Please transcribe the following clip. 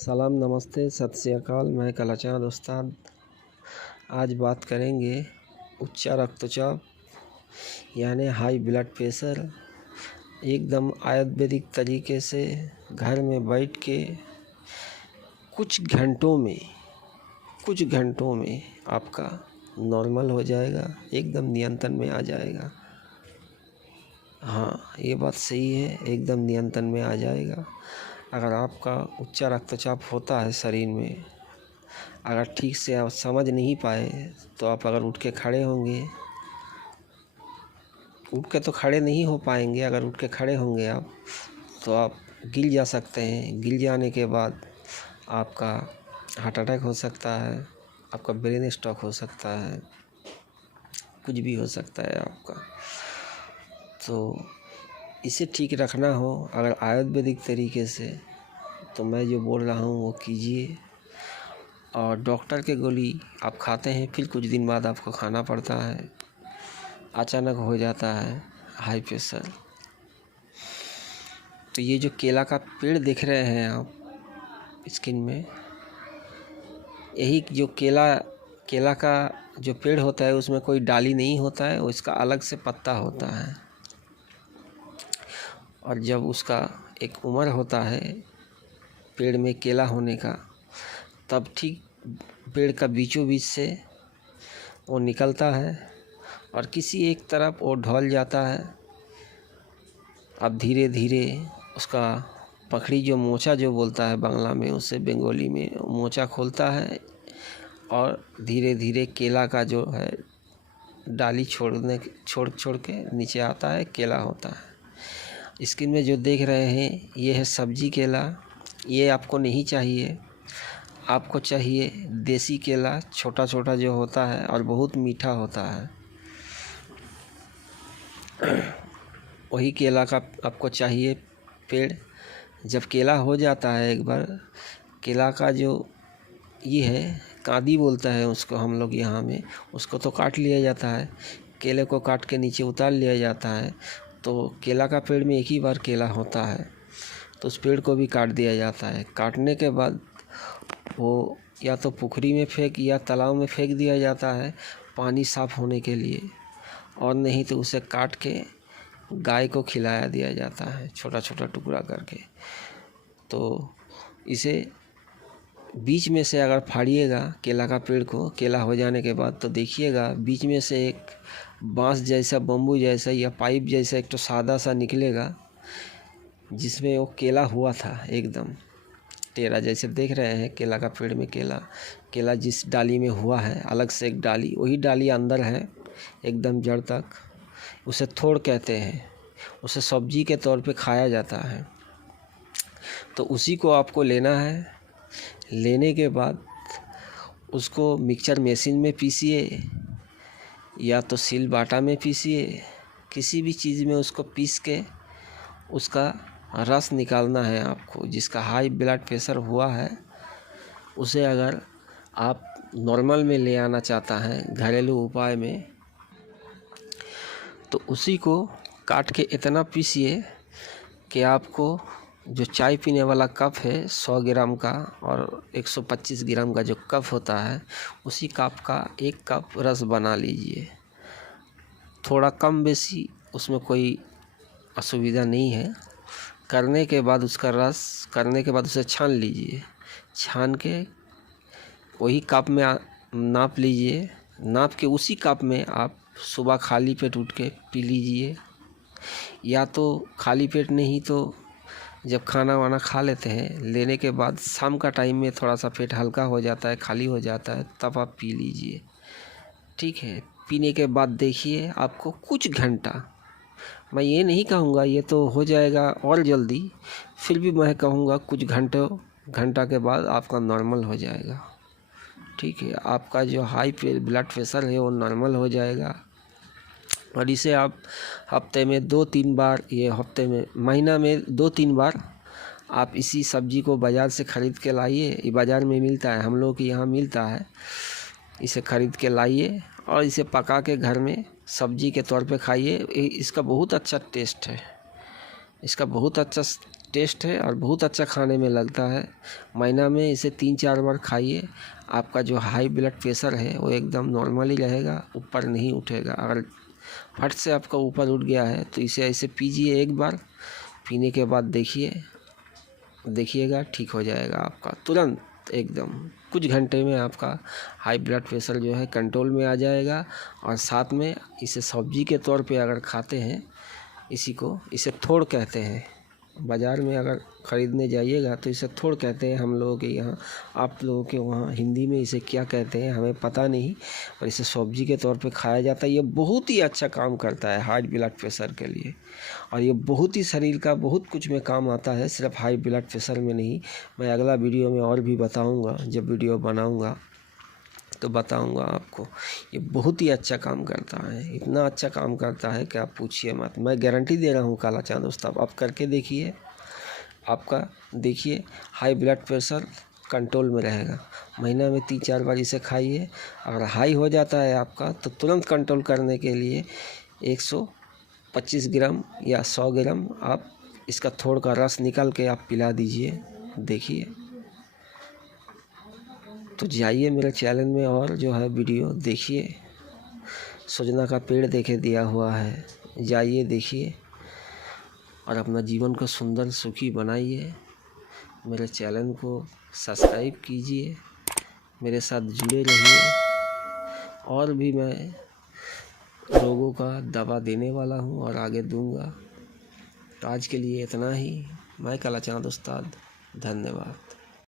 सलाम, नमस्ते, सत श्री अकाल। मैं कलाचंद उस्ताद। आज बात करेंगे उच्च रक्तचाप यानी हाई ब्लड प्रेशर एकदम आयुर्वेदिक तरीके से घर में बैठ के कुछ घंटों में आपका नॉर्मल हो जाएगा, एकदम नियंत्रण में आ जाएगा। हाँ, ये बात सही है, एकदम नियंत्रण में आ जाएगा। अगर आपका उच्च रक्तचाप होता है शरीर में, अगर ठीक से आप समझ नहीं पाए तो आप अगर उठ के खड़े होंगे, उठ के तो खड़े नहीं हो पाएंगे। अगर उठ के खड़े होंगे आप तो आप गिर जा सकते हैं। गिर जाने के बाद आपका हार्ट अटैक हो सकता है, आपका ब्रेन स्ट्रोक हो सकता है, कुछ भी हो सकता है आपका। तो इसे ठीक रखना हो अगर आयुर्वेदिक तरीके से, तो मैं जो बोल रहा हूँ वो कीजिए। और डॉक्टर के गोली आप खाते हैं, फिर कुछ दिन बाद आपको खाना पड़ता है, अचानक हो जाता है हाई प्रेशर। तो ये जो केला का पेड़ देख रहे हैं आप स्क्रीन में, यही जो केला का जो पेड़ होता है उसमें कोई डाली नहीं होता है, वो इसका अलग से पत्ता होता है। और जब उसका एक उम्र होता है पेड़ में केला होने का, तब ठीक पेड़ का बीचों बीच से वो निकलता है और किसी एक तरफ वो ढल जाता है। अब धीरे धीरे उसका पखड़ी जो मोचा जो बोलता है बांग्ला में, उसे बंगाली में मोचा खोलता है और धीरे धीरे केला का जो है डाली छोड़ के नीचे आता है, केला होता है। स्क्रीन में जो देख रहे हैं ये है सब्जी केला। ये आपको नहीं चाहिए, आपको चाहिए देसी केला, छोटा छोटा जो होता है और बहुत मीठा होता है। वही केला का आपको चाहिए पेड़। जब केला हो जाता है एक बार, केला का जो ये है कांदी बोलता है उसको हम लोग यहाँ में, उसको तो काट लिया जाता है। केले को काट के नीचे उतार लिया जाता है। तो केला का पेड़ में एक ही बार केला होता है, तो उस पेड़ को भी काट दिया जाता है। काटने के बाद वो या तो पुखरी में या तालाब में फेंक दिया जाता है पानी साफ़ होने के लिए, और नहीं तो उसे काट के गाय को खिलाया दिया जाता है छोटा छोटा टुकड़ा करके। तो इसे बीच में से अगर फाड़िएगा केला का पेड़ को, केला हो जाने के बाद, तो देखिएगा बीच में से एक बांस जैसा, बम्बू जैसा या पाइप जैसा एक तो सादा सा निकलेगा, जिसमें वो केला हुआ था एकदम टेढ़ा। जैसे देख रहे हैं केला का पेड़ में केला जिस डाली में हुआ है, अलग से एक डाली, वही डाली अंदर है एकदम जड़ तक। उसे थोड़ कहते हैं, उसे सब्जी के तौर पे खाया जाता है। तो उसी को आपको लेना है। लेने के बाद उसको मिक्सचर मशीन में पीसिए या तो सिल बाटा में पीसिए, किसी भी चीज़ में उसको पीस के उसका रस निकालना है आपको। जिसका हाई ब्लड प्रेशर हुआ है उसे अगर आप नॉर्मल में ले आना चाहता है घरेलू उपाय में, तो उसी को काट के इतना पीसिए कि आपको जो चाय पीने वाला कप है 100 ग्राम का और 125 ग्राम का जो कप होता है, उसी कप का 1 कप रस बना लीजिए। थोड़ा कम बेसी उसमें कोई असुविधा नहीं है। करने के बाद उसका रस करने के बाद उसे छान लीजिए। छान के वही कप में नाप लीजिए। नाप के उसी कप में आप सुबह खाली पेट उठ के पी लीजिए, या तो खाली पेट नहीं तो जब खाना वाना खा लेते हैं, लेने के बाद शाम का टाइम में थोड़ा सा पेट हल्का हो जाता है, खाली हो जाता है, तब आप पी लीजिए। ठीक है, पीने के बाद देखिए आपको कुछ घंटा, मैं ये नहीं कहूँगा ये तो हो जाएगा और जल्दी, फिर भी मैं कहूँगा कुछ घंटा के बाद आपका नॉर्मल हो जाएगा। ठीक है, आपका जो हाई ब्लड प्रेशर है वो नॉर्मल हो जाएगा। और इसे आप हफ्ते में 2-3 बार, महीना में 2-3 बार आप इसी सब्जी को बाज़ार से ख़रीद के लाइए। ये बाज़ार में मिलता है, हम लोग के यहाँ मिलता है। इसे ख़रीद के लाइए और इसे पका के घर में सब्जी के तौर पे खाइए। इसका बहुत अच्छा टेस्ट है, इसका बहुत अच्छा टेस्ट है और बहुत अच्छा खाने में लगता है। महीना में इसे 3-4 बार खाइए। आपका जो हाई ब्लड प्रेशर है वो एकदम नॉर्मल ही रहेगा, ऊपर नहीं उठेगा। अगर फट से आपका ऊपर उठ गया है तो इसे ऐसे पीजिए एक बार, पीने के बाद देखिएगा ठीक हो जाएगा आपका तुरंत एकदम। कुछ घंटे में आपका हाई ब्लड प्रेशर जो है कंट्रोल में आ जाएगा। और साथ में इसे सब्जी के तौर पे अगर खाते हैं, इसे थोड़ कहते हैं। बाज़ार में अगर ख़रीदने जाइएगा तो इसे थोड़ कहते हैं हम लोगों के यहाँ। आप लोगों के वहाँ हिंदी में इसे क्या कहते हैं हमें पता नहीं, पर इसे सब्जी के तौर पे खाया जाता है। ये बहुत ही अच्छा काम करता है हाई ब्लड प्रेशर के लिए, और ये बहुत ही शरीर का बहुत कुछ में काम आता है, सिर्फ हाई ब्लड प्रेशर में नहीं। मैं अगला वीडियो में और भी बताऊँगा, जब वीडियो बनाऊँगा तो बताऊंगा आपको। ये बहुत ही अच्छा काम करता है, इतना अच्छा काम करता है कि आप पूछिए मत। मैं गारंटी दे रहा हूँ काला चांद दोस्त, आप करके देखिए, आपका देखिए हाई ब्लड प्रेशर कंट्रोल में रहेगा। महीना में 3-4 बार इसे खाइए। अगर हाई हो जाता है आपका तो तुरंत कंट्रोल करने के लिए 125 ग्राम या 100 ग्राम आप इसका थोड़ का रस निकाल के आप पिला दीजिए, देखिए। तो जाइए मेरे चैनल में और जो है वीडियो देखिए। सजना का पेड़ देखे दिया हुआ है, जाइए देखिए और अपना जीवन को सुंदर सुखी बनाइए। मेरे चैनल को सब्सक्राइब कीजिए, मेरे साथ जुड़े रहिए। और भी मैं लोगों का दवा देने वाला हूँ और आगे दूंगा। तो आज के लिए इतना ही। मैं काला चांद उस्ताद, धन्यवाद।